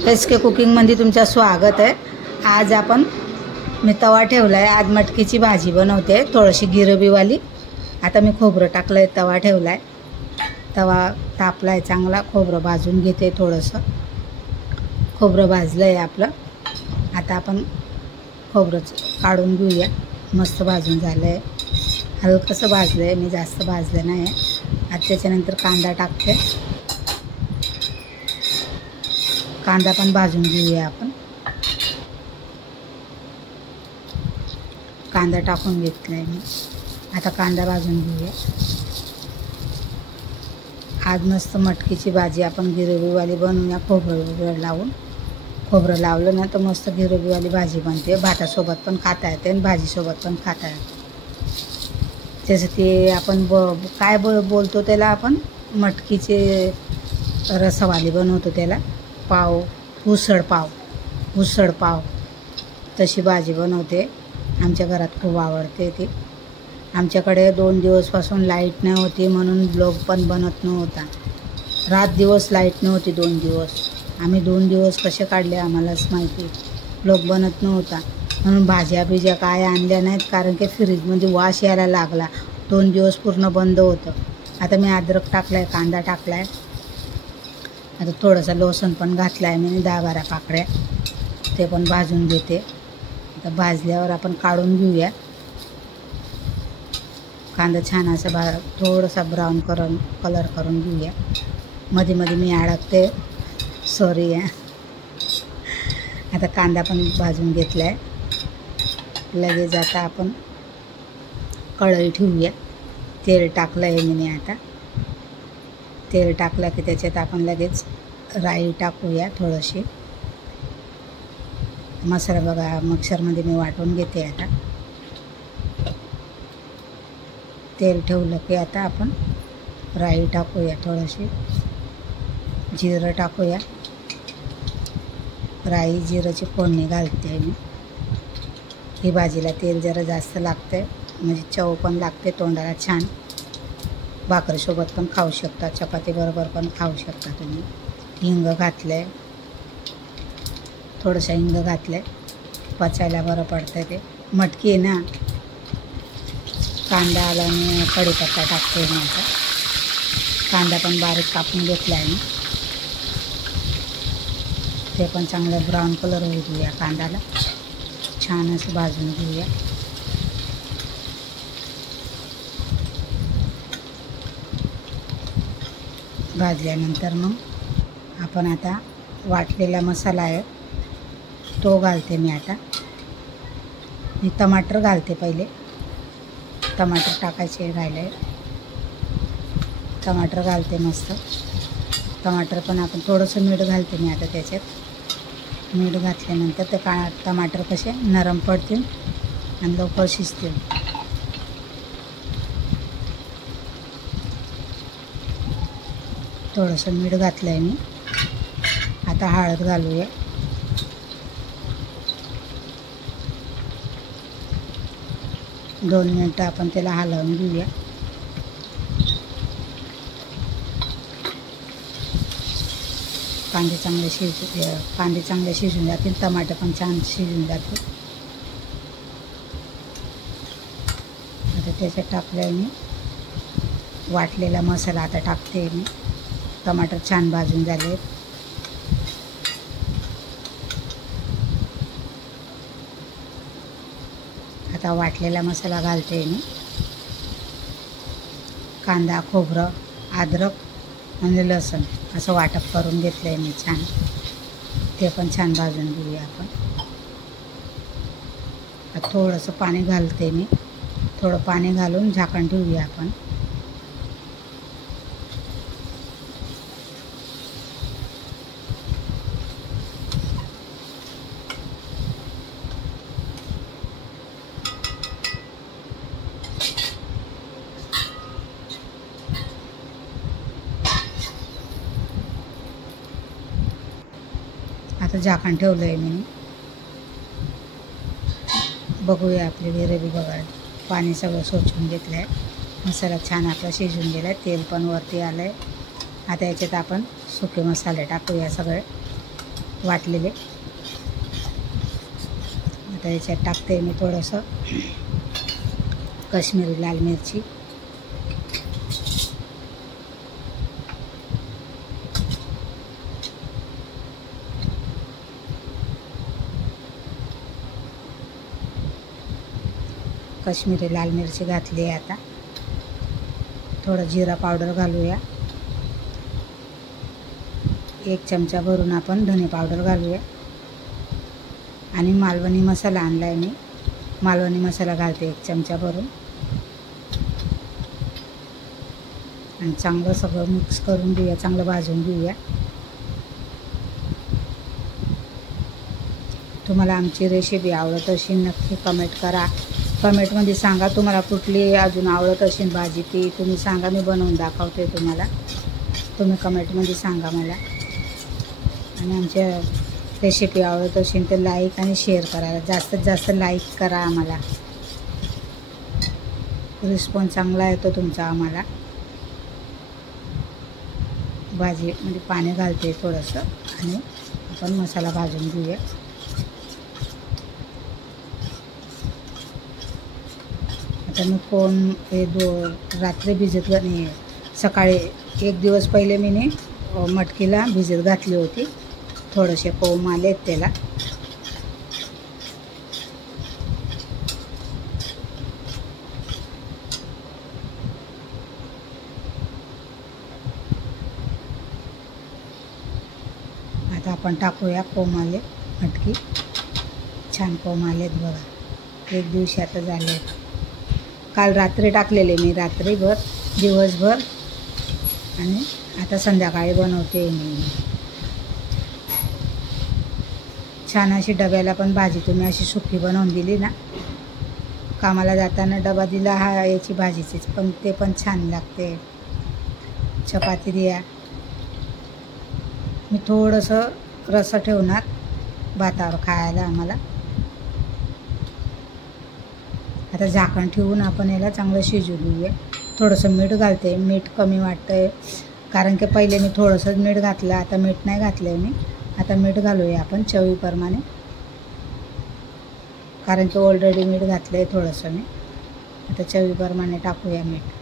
S के कुकिंगमध्ये तुमचं स्वागत आहे। आज आपण मी तवा ठेवला आहे। आज मटकीची भाजी बनवते, थोडीशी गिरवीवाली। आता मी खोबरं टाकलं आहे, तवा ठेवला आहे, तवा तापला आहे चांगला। खोबरं भाजून घेते, थोडंसं खोबरं भाजलं आहे आपलं। आता आपण खोबरं काढून घेऊया। मस्त भाजून झालं आहे, हलकंसं भाजलं आहे मी, जास्त भाजलं नाही आहे। आता त्याच्यानंतर कांदा टाकते, कांदा पण भाजून घेऊया आपण। कांदा टाकून घेतलाय मी, आता कांदा भाजून घेऊया। आज मस्त मटकीची भाजी आपण गिरवीवाली बनवूया, खोबरं लावून। खोबरं लावलं ना तर मस्त गिरवीवाली भाजी बनते, भातासोबत पण खाता येते आणि भाजीसोबत पण खाता येते। जसं ते आपण काय बोलतो त्याला, आपण मटकीचे रसवाली बनवतो त्याला, पाव, उसळ पाव तशी भाजी बनवते। आमच्या घरात खूप आवडते ती। आमच्याकडे 2 दिवसपासून लाईट नाही होती, म्हणून ब्लॉग पण बनत नव्हता। रात दिवस लाईट नव्हती 2 दिवस। आम्ही 2 दिवस कसे काढले आम्हालाच माहिती, ब्लॉग बनत नव्हता। म्हणून भाज्या काय आणल्या नाहीत, कारण की फ्रीजमध्ये वास यायला लागला। 2 दिवस पूर्ण बंद होतं। आता मी अद्रक टाकलाय, कांदा टाकलाय, आता थोडंसं लसूण पण घातलं आहे मी, 10-12 पाकळ्या, ते पण भाजून घेते। आता भाजल्यावर आपण काढून घेऊया। कांदा छान असा थोडासा ब्राऊन कलर करून घेऊया। मध्ये मी अडकते, सॉरी आहे। आता कांदा पण भाजून घेतला आहे। लगेच आता आपण कढई ठेवूया। तेल टाकलं आहे मी आता। तेल टाकलं की त्याच्यात आपण लगेच राई टाकूया थोडीशी। मसाला बघा मिक्सरमध्ये मी वाटून घेते आता। तेल ठेवलं की आता आपण राई टाकूया, थोडीशी जिरं टाकूया। राई जिरंची फोडणी घालते मी। ही भाजीला तेल जरा जास्त लागते, म्हणजे चव पण लागते तोंडाला छान। भाकरीसोबत पण खाऊ शकता, चपाती बरोबर पण खाऊ शकता तुम्ही। हिंग घातले, थोडंसं हिंग घातले, पचायला बरं पडतं ते। मटकी आहे ना, कांदा आला आणि कढीपत्ता टाकते मी आता। कांदा पण बारीक कापून घेतला आहे मी, ते पण चांगलं ब्राऊन कलर होऊ देऊया कांद्याला, छान असं भाजून घेऊया। भाजल्यानंतर मग आपण आता वाटलेला मसाला आहे तो घालते मी आता। मी टमाटर घालते, पहिले टमाटर टाकायचे राहिले, टमाटर घालते मस्त। टमाटर पण आपण थोडंसं मीठ घालते मी आता त्याच्यात। मीठ घातल्यानंतर ते टमाटर कसे नरम पडतील आणि लवकर शिजतील। थोडंसं मीठ घातलं आहे मी, आता हळद घालूया। दोन मिनटं आपण त्याला हलवून घेऊया। कांदे चांगले शिजून जातील, टमाटर पण छान शिजून जातील। आता त्याच्यात टाकलं मी वाटलेला मसाला, आता टाकते मी। टमाटर छान भाजून झाले, आता वाटलेला मसाला घालते मी। कांदा, खोबरं, अद्रक आणि लसूण असं वाटप करून घेतलं आहे मी छान, ते पण छान भाजून घेऊया आपण। आता थोडंसं पाणी घालते मी, थोडं पाणी घालून झाकण ठेवूया आपण। आता झाकण ठेवलं आहे मी, बघूया आपली गिरवी। बघा पाणी सगळं सोचून घेतलं आहे, मसाला छान आपला शिजून गेला आहे, तेल पण वरती आलं आहे। आता याच्यात आपण सुके मसाले टाकूया सगळे। वाटलेले. आता याच्यात टाकते मी थोडंसं काश्मीरी लाल मिरची, काश्मीरी लाल मिरची घातली आहे. आता थोडं जिरा पावडर घालूया. 1 चमचा भरून आपण धने पावडर घालूया. आणि मालवणी मसाला आणला आहे मी, मालवणी मसाला घालते 1 चमचा भरून. आणि चांगलं सगळं मिक्स करून घेऊया, चांगलं भाजून घेऊया. तुम्हाला आमची रेसिपी आवडत असेल नक्की कमेंट करा. कमेंटमध्ये सांगा तुम्हाला कुठली अजून आवडत असेल भाजी ती तुम्ही सांगा, मी बनवून दाखवते तुम्हाला. तुम्ही कमेंटमध्ये सांगा मला. आणि आमच्या रेसिपी आवडत असेल तर लाईक आणि शेअर करायला, जास्तीत जास्त लाईक करा. आम्हाला रिस्पॉन्स चांगला येतो तुमचा आम्हाला. भाजीमध्ये पाणी घालते थोडंसं आणि आपण मसाला भाजून घेऊया. आता मी रात्री भिजत नाही, सकाळी 1 दिवस पहिले मी मटकीला भिजत घातली होती. थोडेसे कोंब आलेत त्याला. आता आपण टाकूया कोंब आले मटकी. छान कोंब आलेत बघा. 1 दिवशी आता झाले. काल रात्री टाकलेले मी, रात्रीभर दिवसभर, आणि आता संध्याकाळी बनवते मी. छान अशी डब्याला पण भाजी तुम्ही अशी सुकी बनवून दिली ना, कामाला जाताना डबा दिला हा याची भाजीचीच, पण ते पण छान लागते. चपाती द्या. मी थोडंसं रस्सा ठेवणार भातावर खायला आम्हाला. आता झाकण ठेवून आपण याला चांगलं शिजू देऊया. थोडंसं मीठ घालते. मीठ कमी वाटतं आहे कारण की पहिले मी थोडंसं मीठ घातलं, आता मीठ नाही घातलं आहे मी. आता मीठ घालूया आपण चवीप्रमाणे, कारण की ऑलरेडी मीठ घातलं आहे थोडंसं मी. आता चवीप्रमाणे टाकूया मीठ.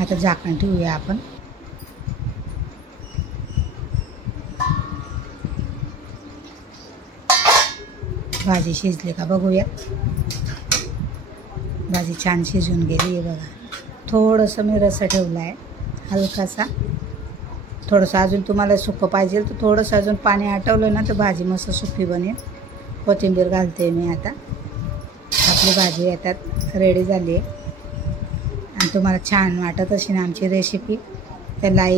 आता झाकण ठेवूया आपण. भाजी शिजली का बघूया. भाजी छान शिजून गेली आहे बघा. थोडंसं मी रस्सा ठेवला आहे हलकासा. थोडंसं अजून तुम्हाला सुकं पाहिजे तर थोडंसं अजून पाणी आटवलं ना तर भाजी मस्त सुकी बनेल. कोथिंबीर घालते मी आता. आपली भाजी याच्यात रेडी झाली आहे. आणि तुम्हाला छान वाटत असेल आमची रेसिपी तर लाईक